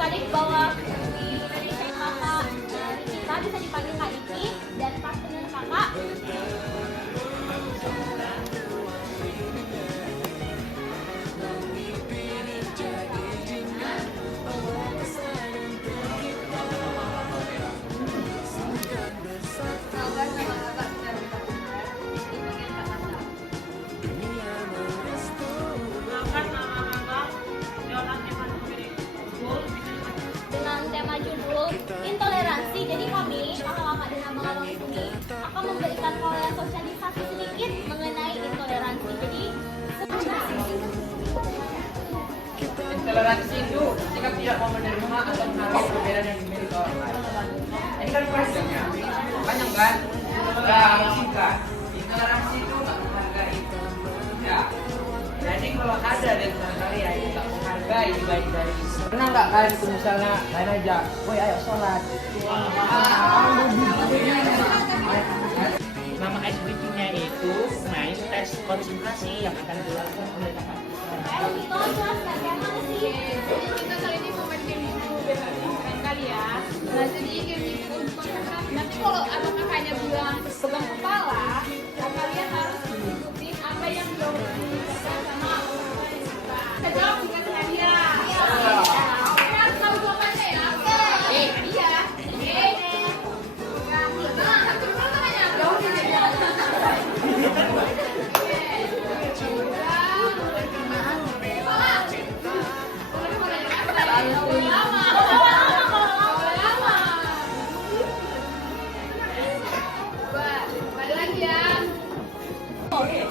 adik-adik bawa di Indonesia kakak dari kita bisa dipanggil Kak Iki dan partner kakak. Dengan tema judul intoleransi, jadi kami kakak-kakak dan abang-abang di sini akan memberikan sosialisasi sedikit mengenai intoleransi. Jadi intoleransi itu sikap tidak mau menerima atau menghargai perbedaan yang dimiliki orang lain. Ini kan panjangnya, panjang kan? Yang singkat, intoleransi itu nggak menghargai. Ya, jadi kalau ada dari kalian yang nggak menghargai baik dari pernah nggak kan itu misalnya lain aja, woi ayo sholat. Nama SBT-nya itu main tes konsentrasi yang akan dilakukan oleh kakak. Kita kali ini mau main game itu keren kali ya. Nah jadi game itu nanti kalau abang kakaknya bilang pegang kepala, kalian harus ikutin apa yang dilakukan sama kita jawab dikasih hadiah. Kita harus tahu jawabannya ya. Iya. Satu pertanyaan jauh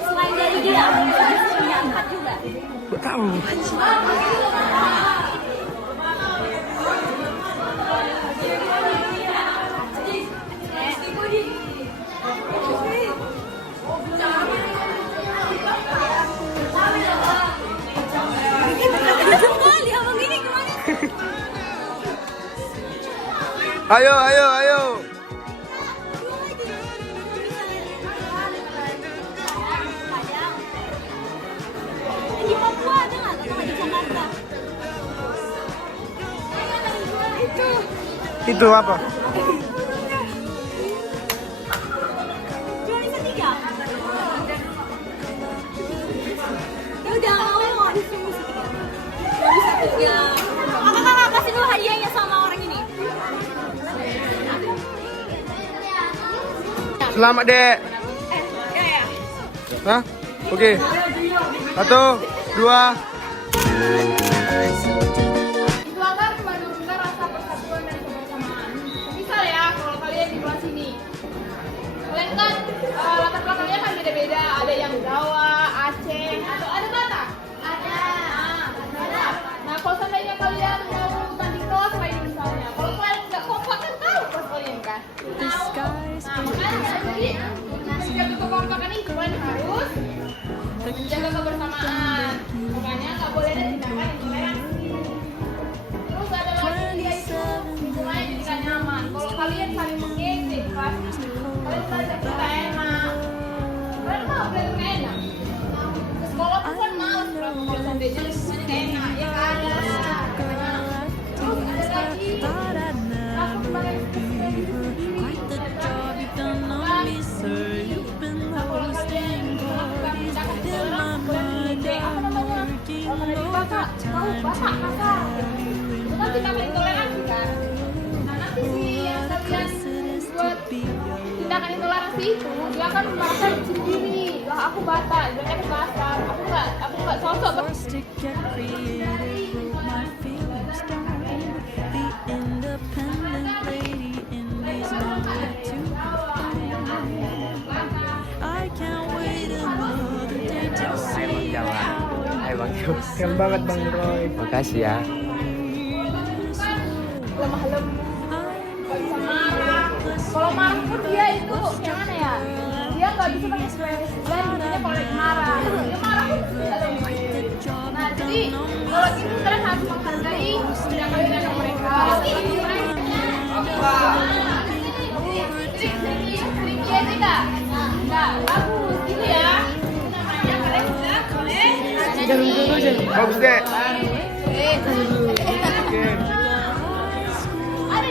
selain dari dia, bisa punya angkat juga. Tahu. Ayo, ayo, ayo. Di Papua ada nggak? Atau di Jakarta? Itu apa? Cuma bisa 3. Ya udah, mau disuruh musik 3. Bisa 3. Kakak kasih dulu hadiahnya sama orang ini. Selamat, Dek. Ya. Hah? Oke. 1, 2. Dituangkan menumbuhkan rasa persatuan dan kebersamaan. Misal ya, kalau kalian di kelas ini, kalian kan latar belakangnya kan beda-beda. Ada yang Jawa, Aceh, atau ada Batak? Ada. Nah, kalau seandainya kalian mau tanding kelas lain misalnya, kalau kalian nggak kompak kan tahu kelas kalian kan? Tahu. Nah, makanya jadi menjaga kekompakan itu kalian harus menjaga kebersamaan. Makanya nggak boleh ada tindakan intoleransi. Terus ada lagi yaitu lingkungannya jadi nggak nyaman. Kalau kalian saling mengejek di kelas ini, kalian belajar nggak enak. Kalian mau belajar nggak enak? Ke sekolah tuh kan males berapa kalau seandainya lingkungannya nggak enak, ya kan? Terus ada lagi rasa sebagai Batak, kakak. Itu kan tindakan intoleransi kan? Nah nanti sih yang kalian buat tindakan intoleransi itu, dia akan merasa sendiri. Lah aku Batak, dia kan kasar. Aku nggak cocok. Keren banget Bang Roy. Makasih ya. Lemah lembut, nggak bisa marah. Kalau marah pun dia itu yang mana ya? Dia nggak bisa pakai ekspresi. Dan intinya kalau lagi marah, dia marah pun tidak lembut. Nah jadi kalau gitu kalian harus menghargai tindakan tindakan mereka. Sedikit aja nggak bagus gitu ya. Namanya kalian sudah boleh. Bagus, Dek. Oke.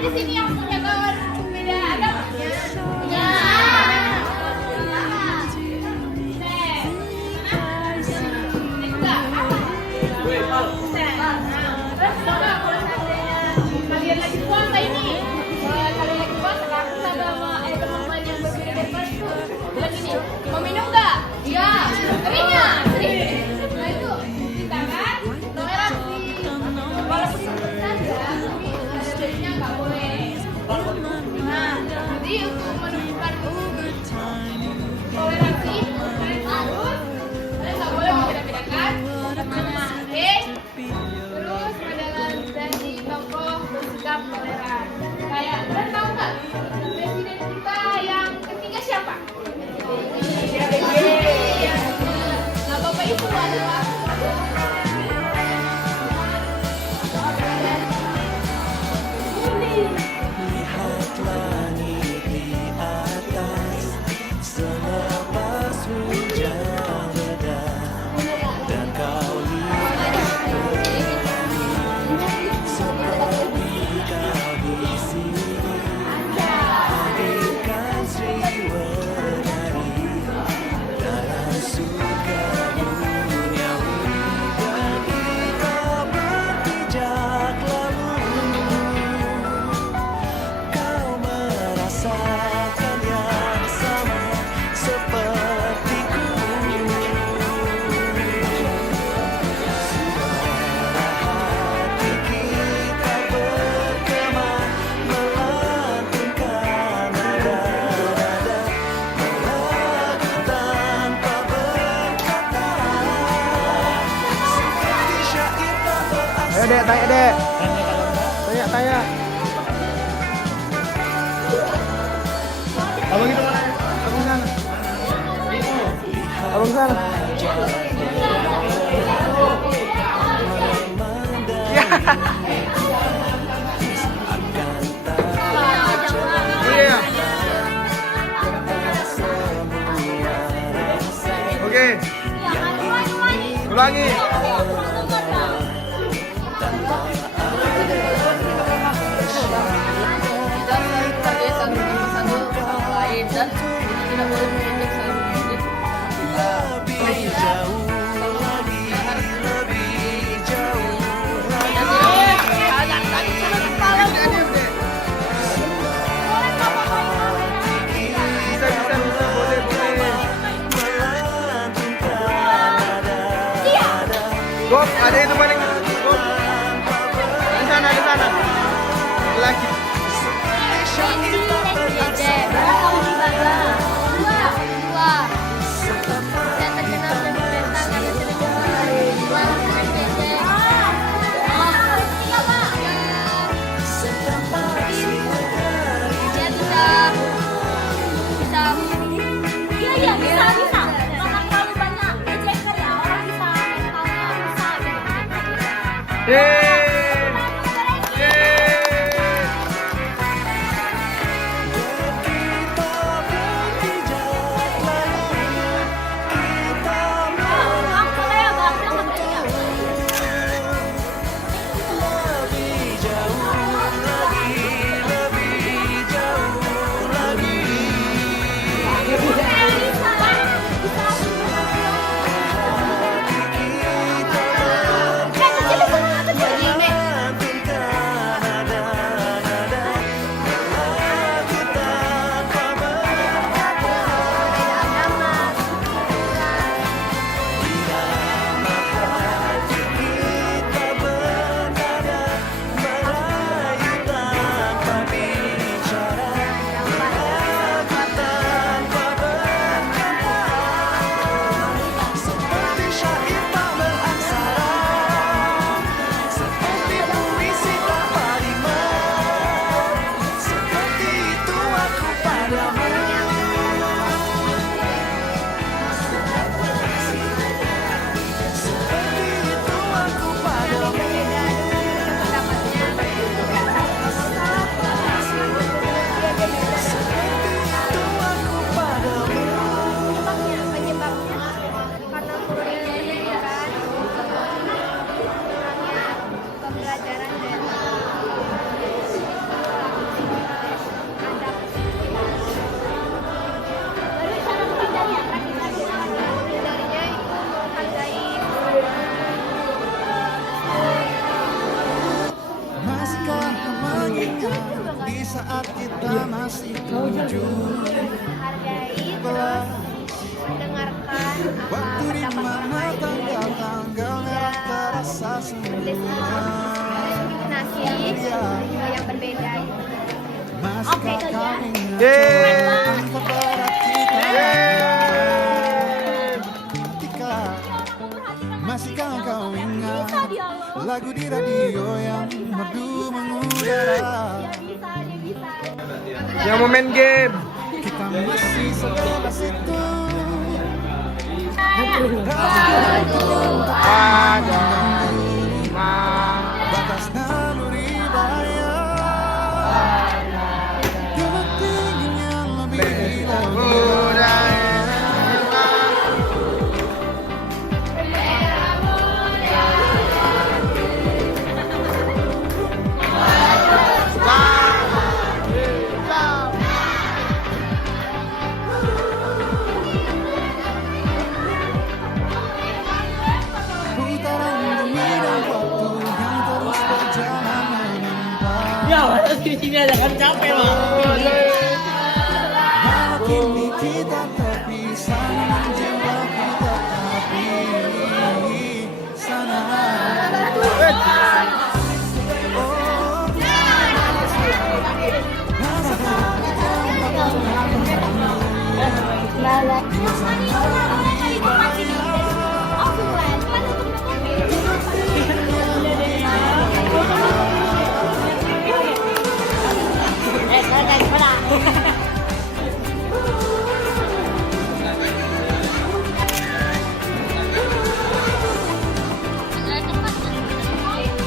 di sini yang punya kawan beda agama? Ya. Kalian lagi puasa ini. Kalau kalian lagi puasa, aku sama teman-teman yang berbeda dari kelas itu bilang gini, mau minum nggak? Iya. Seringnya, sering. Nah itu kita kan toleransi. Walaupun itu saja, tapi ada baiknya nggak boleh. Nah, jadi untuk menunjukkan toleransi, kalian nggak boleh membeda-bedakan teman-teman. Oke? Terus adalah dari tokoh bersikap toleran. Kayak, kalian tahu nggak presiden kita yang ketiga siapa? Nah, Bapak itu adalah Ayo dek, tanya dek. Tanya. Abang itu mana? Abang sana. Abang sana. Ya. Iya. Oke. Ulangi. Bisa, boleh. Gop, ada itu paling Gop. Di sana. Lagi. Iya, bisa. Karena terlalu banyak ejekan ya, orang bisa mentalnya bisa gitu. Yeay. di saat kita masih ujung. Hargai terus mendengarkan apa Waktu di pendapat orang mana lain. tanggal merah terasa semua. Diskriminasi yang berbeda. Masih Oke, itu kau ya. ingat Yeay. tanpa berat kita. Yeay. Ketika masih kau ingat Bisa dialog. lagu di radio yang merdu mengudara. Dia bisa. Yang mau main game. Kita masih sebebas itu. Ada Batas naluri bahaya. Kepentingan yang lebih budaya. putaran bumi dan waktu yang terus berjalan menimpa. Ya, di sini aja kan capek loh. Walau kini kita terpisah, namun jiwa kita tetap di sana.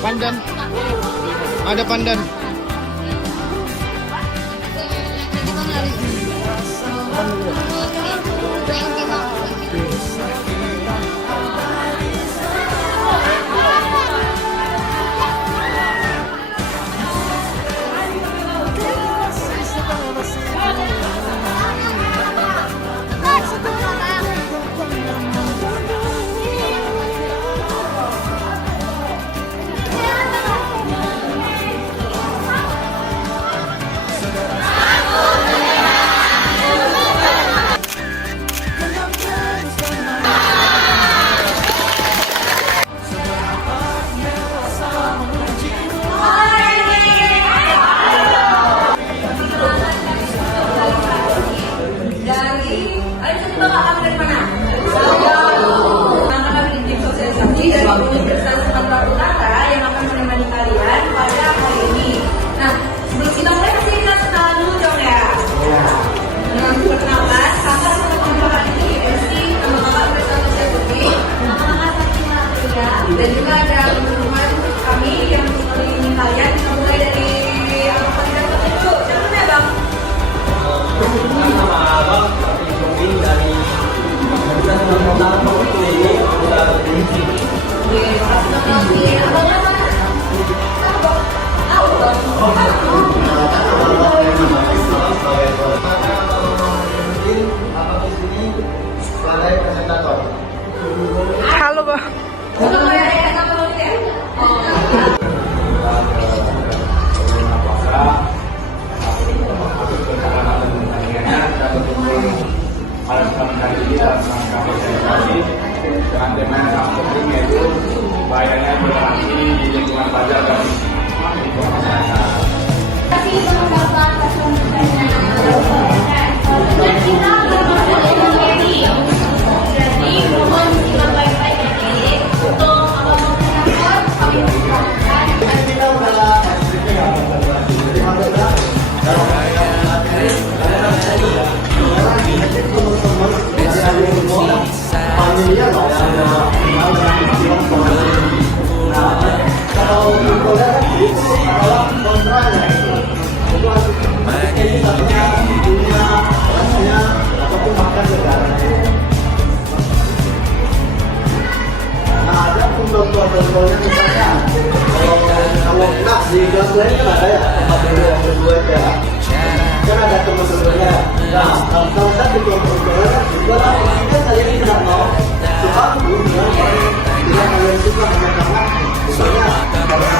Pandan. Ada pandan. Dan juga ada teman kami yang melindungi kalian. Kita mulai dari apa kandidat tertentu. Siapa ya bang? Nama abang tapi mungkin dari kita sama-sama ini udah berhenti. Oke, abang apa? Mungkin abang di sini sebagai presentator. Halo, Bang. Dengan tema yang penting yaitu bayarnya berarti di lingkungan pajak dan masyarakat. Jadi mohon simak baik-baik ya Dek. Untuk moderator kami persilakan. Ada contoh-contohnya misalnya kalau nak di gelas lain kan ada ya tempat dulu yang kedua ya kan ada teman-temannya. Nah kalau satu contoh-contohnya juga lah kita kalian tidak mau cuma bila kalian suka sama misalnya karena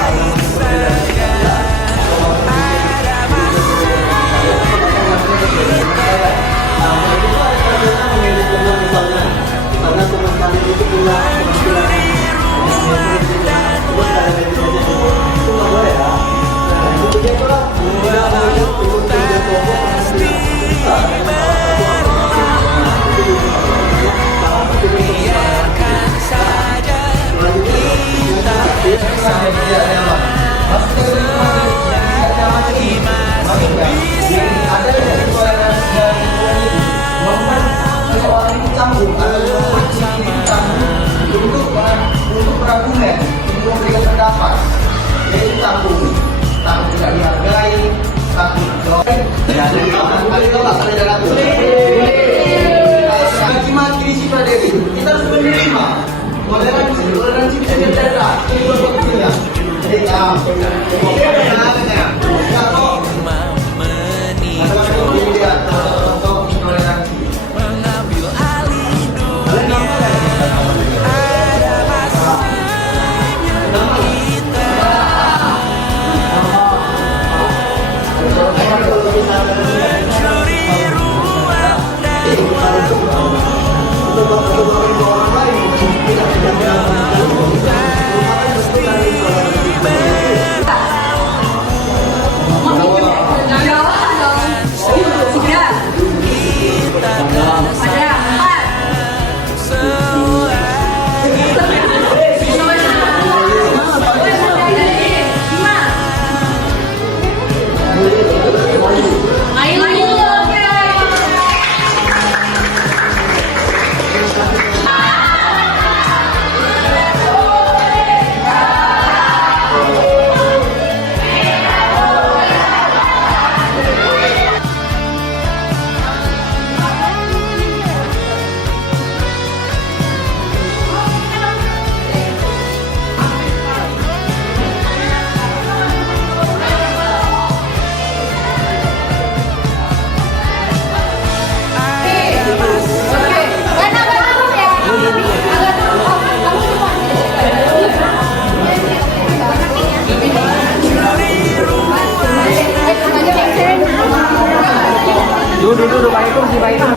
Duduk, Pak Itu, si Pak Itu.